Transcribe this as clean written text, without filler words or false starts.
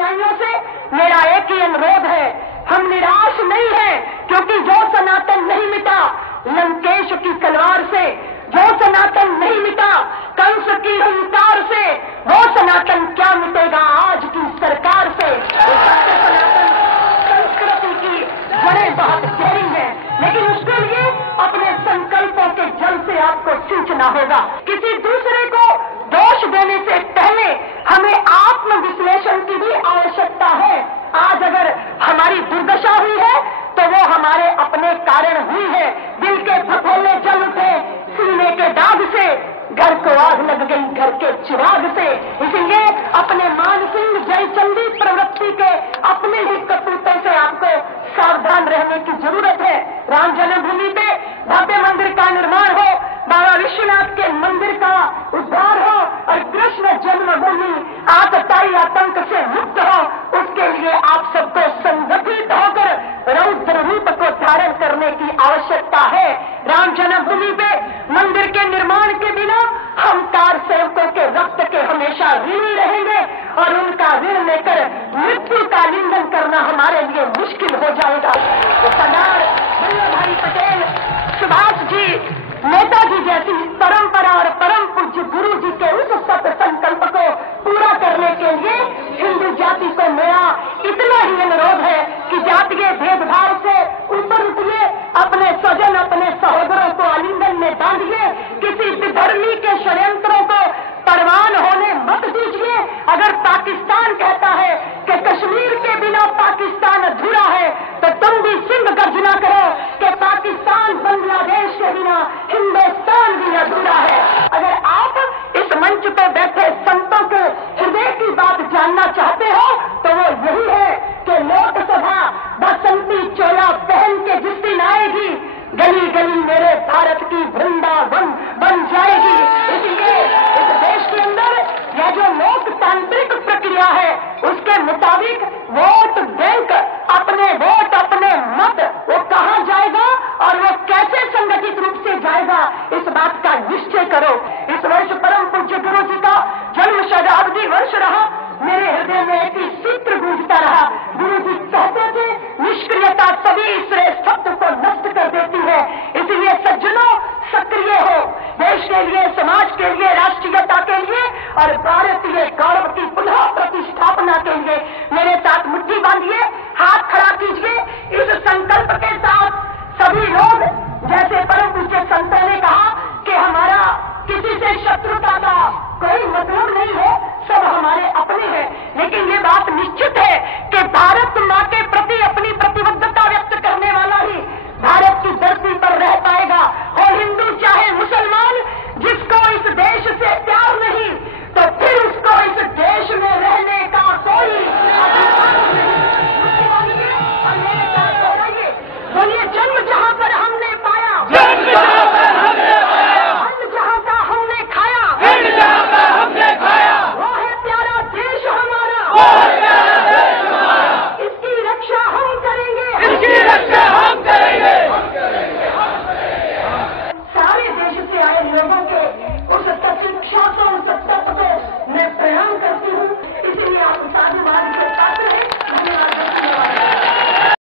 अनुयायियों से मेरा एक ही अनुरोध है, हम निराश नहीं हैं, क्योंकि जो सनातन नहीं मिटा लंकेश की तलवार से, जो सनातन नहीं मिटा कंस की हुंकार से, वो सनातन क्या मिटेगा आज की सरकार से। सनातन संस्कृति की जड़ें बहुत गहरी हैं, लेकिन उसके लिए अपने संकल्पों के जल से आपको सींचना होगा। किसी दूसरे को दोष देने से पहले हमें आत्मविश्लेषण की भी आवश्यकता है। आज अगर हमारी दुर्दशा हुई है तो वो हमारे अपने कारण हुई है। दिल के फफोले जल उठे सीने के दाग से, घर को आग लग गई घर के चिराग से। इसलिए अपने मानसिंह जयचंदी प्रवृत्ति के अपने ही कपूतों से आपको सावधान रहने की जरूरत है। राम जन्मभूमि पे भव्य मंदिर का निर्माण हो, बाबा विश्वनाथ के मंदिर का उद्धार हो और कृष्ण जन्मभूमि आतताई आतंक से मुक्त हो, उसके लिए आप सबको संगठित होकर रौद्र रूप को धारण करने की आवश्यकता है। राम जन्मभूमि पे मंदिर के निर्माण के बिना हम कार सेवकों के रक्त के हमेशा ऋणी रहेंगे और उनका ऋण लेकर मृत्यु का लिंघन करना हमारे लिए मुश्किल हो जाएगा। तो सरदार वल्लभ भाई पटेल, सुभाष जी, नेताजी जैसी परंपरा और परम पूज्य गुरु जी के उस सत संकल्प को पूरा करने के लिए हिंदू जाति को मेरा इतना ही अनुरोध है कि जातीय भेदभाव से ऊपर उठिए, अपने स्वजन अपने सहोदरों को आलिंगन में बांधिए, किसी विधर्मी के षड्यंत्रों को परवान होने मत दीजिए। अगर पाकिस्तान कहता है कि कश्मीर के बिना पाकिस्तान अधूरा है, तो तुम भी सिंह गर्जना करो कि पाकिस्तान बांग्लादेश के बिना हिंदुस्तान भी अधूरा है। अगर आप इस मंच पर बैठे संतों के हृदय की बात जानना चाहते हो तो वो यही है कि लोकसभा बसंती चोला पहन के जिस दिन आएगी, गली गली मेरे भारत की वृंदावन बन जाएगी। इसलिए इस देश के अंदर यह जो लोकतांत्रिक प्रक्रिया है उसके मुताबिक वोट बैंक, अपने वोट अपने मत, वो कहाँ जाएगा और वो कैसे संगठित रूप से जाएगा, इस बात का निश्चय करो। इस वर्ष परम पूज्य गुरु जी का जन्म शताब्दी वर्ष रहा। मेरे हृदय में एक ही सूत्र गूंजता रहा। गुरु जी कहते थे, निष्क्रियता सभी श्रेष्ठत्व को नष्ट कर देती है। इसलिए सज्जनों, सक्रिय हो देश के लिए, समाज के लिए, राष्ट्रीयता के लिए और भारतीय गौरव की पुनः प्रतिष्ठापना के लिए मेरे साथ मुट्ठी बांधिए, हाथ खड़ा कीजिए। इस संकल्प के साथ सभी लोग, जैसे परम पूज्य संतों ने कहा कि हमारा किसी से शत्रुता का कोई मतलब नहीं है, सब हमारे अपने हैं, लेकिन ये बात निश्चित है